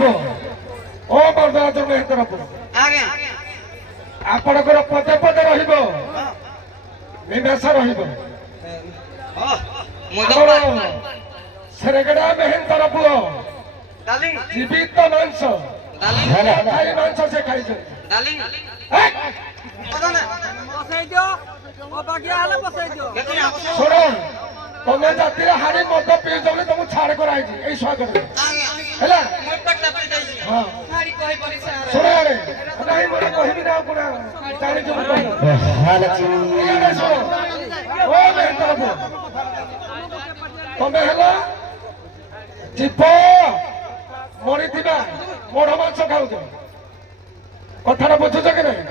ପୁଅ ଓ ମର୍ଦରାଜ ମେହେନ୍ତର ପୁଅ ଆଜ୍ଞା ଆପଣଙ୍କର ପଦେ ପଦେ ରହିବ ମୀମାଂସା ରହିବ। ସେରେଗଡା ମେହେନ୍ତର ପୁଅ ଜୀବିତ ମାଂସ ଖାଇ ମାଂସ ସେ ଖାଇଛନ୍ତି। ଶୁଣ ତମେ ଜାତିରେ ହାରି ମଦ ପିଉଛ ବୋଲି ତମକୁ ଛାଡ କରାହେଇଛି ଏଇ ସ୍ୱାଗତରେ ହେଲା। ହଁ ଶୁଣ ଆରେ ନାଇଁ ମୁଁ କହିବି ନା ଆପଣ ଜାଣିଛୁ ଶୁଣ ଓ ମେହେନ୍ତର ପୁଅ ତମେ ହେଲା ଜୀବ ମରିଥିବା ମୋଢ ମାଂସ ଖାଉଛ କଥାଟା ବୁଝୁଛ କି ନାହିଁ?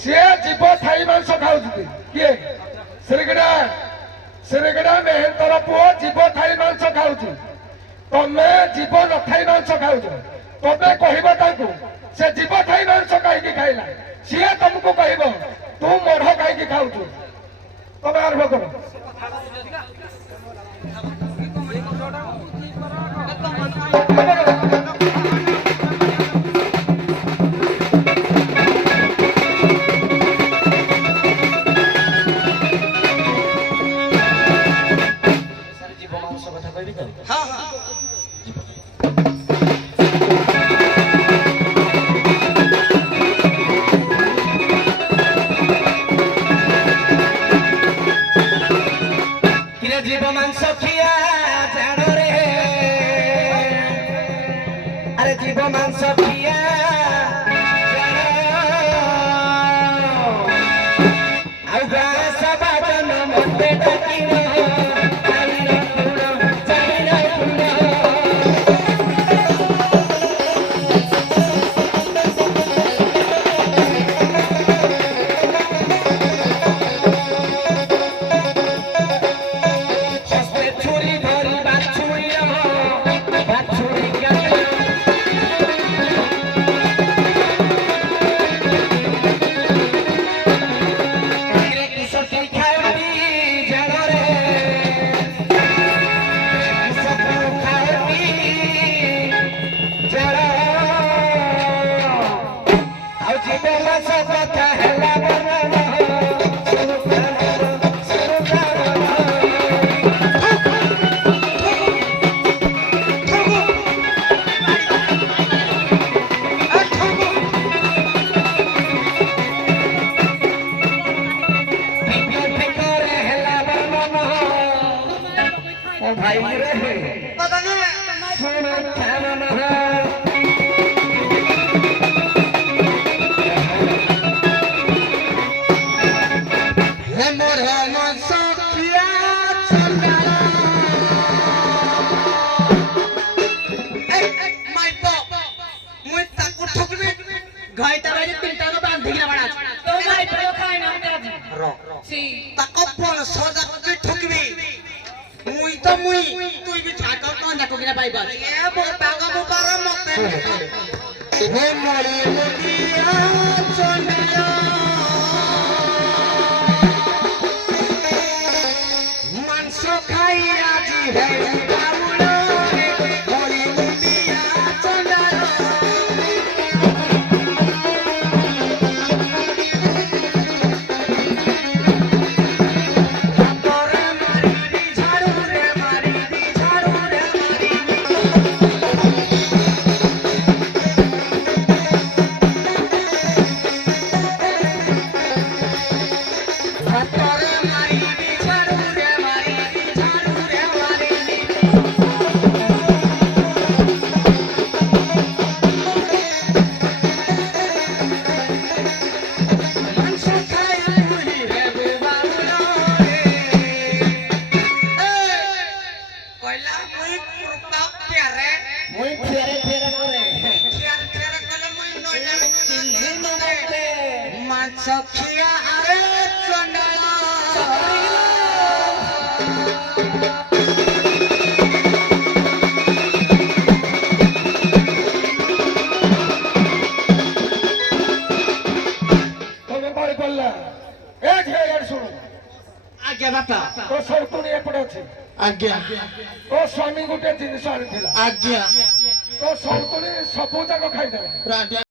ସିଏ ଜୀବ ଥାଇ ମାଂସ ଖାଉଛନ୍ତି କିଏ? ସେରେଗଡା ମେହେନ୍ତର ପୁଅ ଜୀବ ଥାଇ ମାଂସ ଖାଉଛି ତମେ ଜୀବ ନଥାଇ ମାଂସ ଖାଉଛ। ତମେ କହିବ ତାଙ୍କୁ ସେ ଜୀବ ଥାଇ ମାଂସ କାହିଁକି ଖାଇଲା ସିଏ ତମକୁ କହିବ ତୁ ମୋଢ କାହିଁକି ଖାଉଛୁ। ତମେ ଆରମ୍ଭ କର। জীব মাংস খিয়া জানরে আরে জীব মাংস খিয়া ଆଉ ଗ୍ରାସ ବାଦନ ମତେ ଡାକିବ भाई रे सुन ध्यान हे मोर सखिया चंदा माय पो मुई ताकू ठुकने घाईता बाजे तीनटा को बांध दिला बड़ा तो माय पो खाई ना आज रो सी ताको बोल सजा के ठुकबी मुई तो मुई तुई भी ठाकर कौन जाको किना पाई बात ए बो पागा बो पारा मते हे मोरी मुदिया चंदिया मांसो खाई आजी है बामुलो मोरी मुदिया चंदिया सखिया अरे चंदा ତମେ ବାଡ଼ି ପଡ଼ିଲା ଏ ଝିଅ ଇଆଡେ ଶୁଣ। आज्ञा बापा ତୋ ସନ୍ତୁଣି ଏପଟେ ଅଛି। आज्ञा ତୋ ସ୍ୱାମୀ ଗୋଟେ ଜିନିଷ ଆଣିଥିଲା। आज्ञा ତୋ ତୋ ସନ୍ତୁଳି ସବୁ ଯାକ ଖାଇଦେଲା।